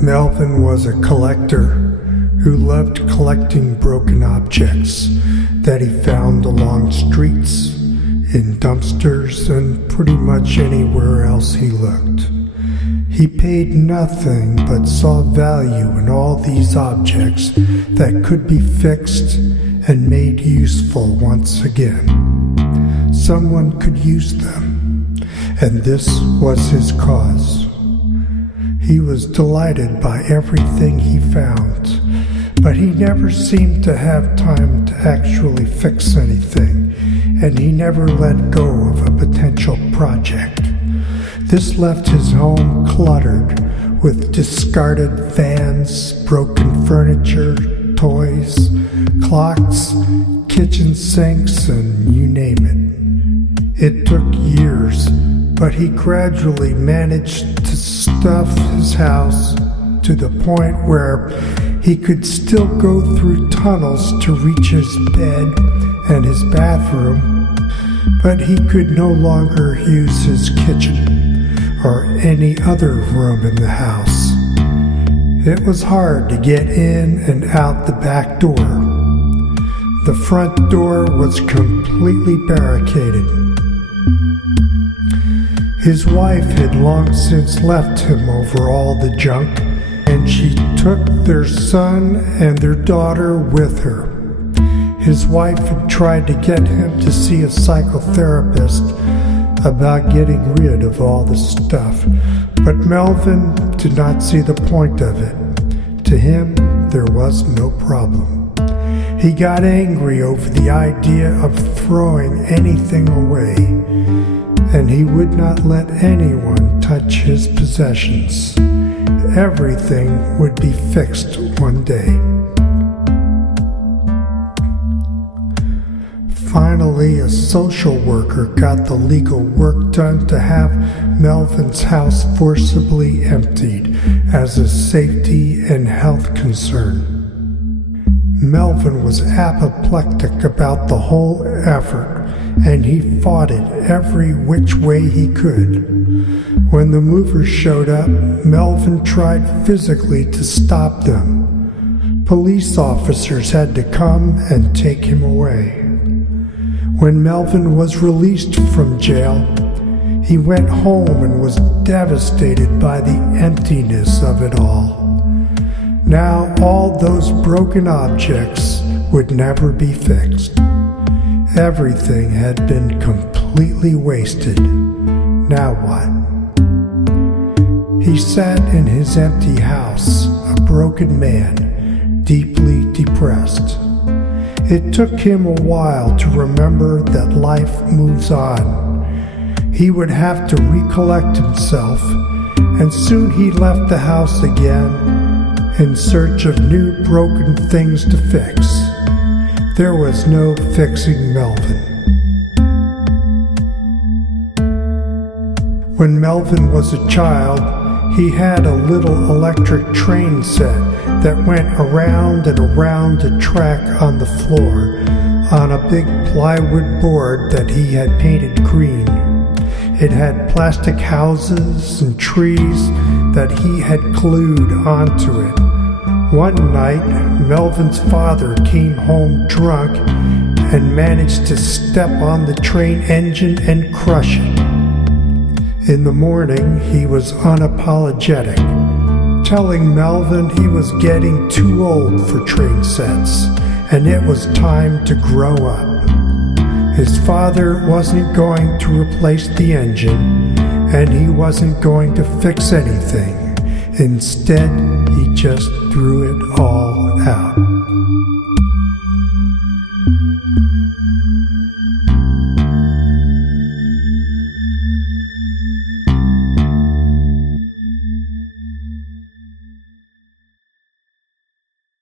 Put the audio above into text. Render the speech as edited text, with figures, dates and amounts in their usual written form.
Melvin was a collector who loved collecting broken objects that he found along streets, in dumpsters, and pretty much anywhere else he looked. He paid nothing but saw value in all these objects that could be fixed and made useful once again. Someone could use them, and this was his cause. He was delighted by everything he found, but he never seemed to have time to actually fix anything, and he never let go of a potential project. This left his home cluttered with discarded vans, broken furniture, toys, clocks, kitchen sinks, and you name it. It took years, but he gradually managed to stuff his house to the point where he could still go through tunnels to reach his bed and his bathroom, but he could no longer use his kitchen or any other room in the house. It was hard to get in and out the back door. The front door was completely barricaded. His wife had long since left him over all the junk, and she took their son and their daughter with her. His wife had tried to get him to see a psychotherapist about getting rid of all the stuff, but Melvin did not see the point of it. To him, there was no problem. He got angry over the idea of throwing anything away, and he would not let anyone touch his possessions. Everything would be fixed one day. Finally, a social worker got the legal work done to have Melvin's house forcibly emptied as a safety and health concern. Melvin was apoplectic about the whole effort, and he fought it every which way he could. When the movers showed up, Melvin tried physically to stop them. Police officers had to come and take him away. When Melvin was released from jail, he went home and was devastated by the emptiness of it all. Now all those broken objects would never be fixed. Everything had been completely wasted. Now what? He sat in his empty house, a broken man, deeply depressed. It took him a while to remember that life moves on. He would have to recollect himself, and soon he left the house again in search of new broken things to fix. There was no fixing Melvin. When Melvin was a child, he had a little electric train set that went around and around a track on the floor on a big plywood board that he had painted green. It had plastic houses and trees that he had glued onto it. One night, Melvin's father came home drunk and managed to step on the train engine and crush it. In the morning, he was unapologetic, telling Melvin he was getting too old for train sets, and it was time to grow up. His father wasn't going to replace the engine, and he wasn't going to fix anything. Instead, he just threw it all out.